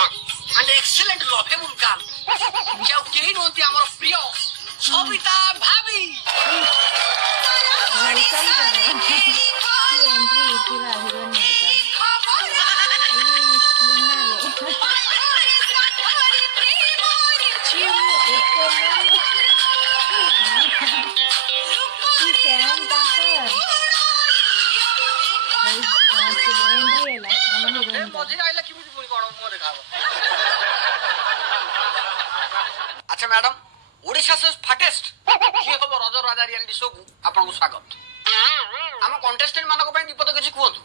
and excellent lovable girl. Jau kehi nonti amar priyo Sobita Bhabi. Welcome करो ये entry पूरा heroine अच्छा madam Odisha से फाटेस्ट ये खबर रज राजा रियलिटी शो को आपन को स्वागत हम कंटेस्टेंट मानको पई विपद किछि कहंतु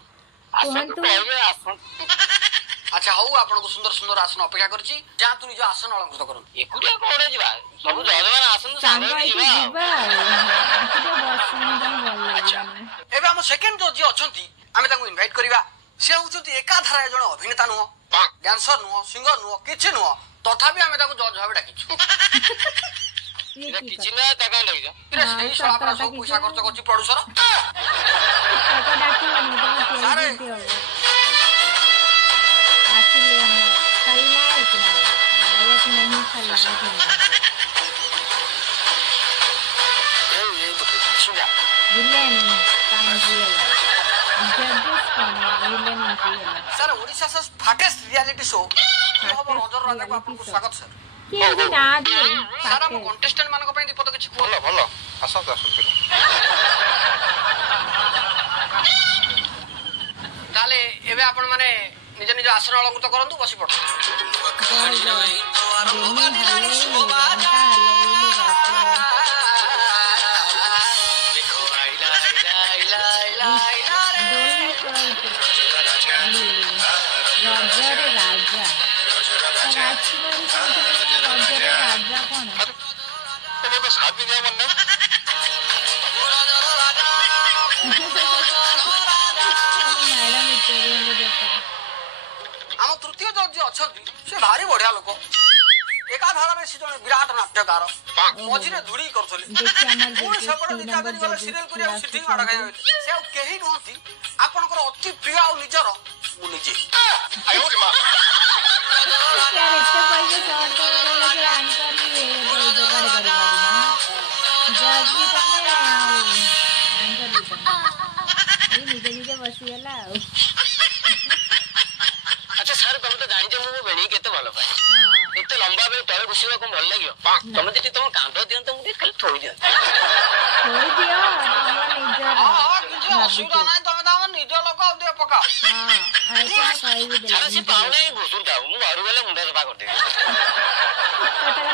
अच्छा हौ आपन को सुंदर सुंदर आसन अपेक्षा करछि जा तू निज आसन अलंकृत करन एकुटिया कोडे जिबा सब जजमान आसन सांग जिबा एबे हम सेकंड जज अछंती आमे ताको इनवाइट करिवा से होचंती एका धारा जण अभिनेता नुह डांसर नुह सिंगर नुह किछि नुह तथापि आमे ताको जज भाबे डाकिछु ये किछि ना ताका लगिजा इरे सही सलापरा सब पैसा खर्च करछि प्रोड्यूसर ताका डाकिबनी तो सारे आसिले हम खलनायक नायक नहीं खलनायक ये छिया विलेन काम दिएला जजेस कोन विलेन दिएला सर ओडिशा से फाटेस्ट रियलिटी शो ये खबर रज राजा को आपन को स्वागत सर के भी ना दिए सर हम कंटेस्टेंट मानको पई विपद किछि भलो भलो आसंत आसंत ताले एबे आपण माने निज निज आसन अलंकृत करंतु बसी पड़ शादी दिया मन आम तृतीय जज अछंती से भारी बढ़िया लोक एका धारा में से जने विराट नाट्यकार मझिरे धुड़ी करथले कोन सेपट दिखा करी गले सीरियल करिया सिटिंग माडा खाइ से केही नहंती आपनकर अति प्रिय आ निजर मु निजे आयो रे मां यार इतने पैसे शॉर्ट कर लगे एंकर भी जोगाड़ कर ना जज भी तने एंकर भी तने ये निजे निजे बसियला अच्छा सर तुम तो जानि जे मु बेणी केते भलो पाए एते लंबा बे तळे बसिबा को भल लागियो तुम जति तुम कांदो दियन तुम खाली थोई दियन थोई दियो हमर निजर हां किछ असुविधा नै तमे त हमर निज लोक आ दे पका हां ऐसे कहि दे छाड़ा से पाउने घुसुर जाऊ मु घर गेले मुंडा सफा कर दे कटा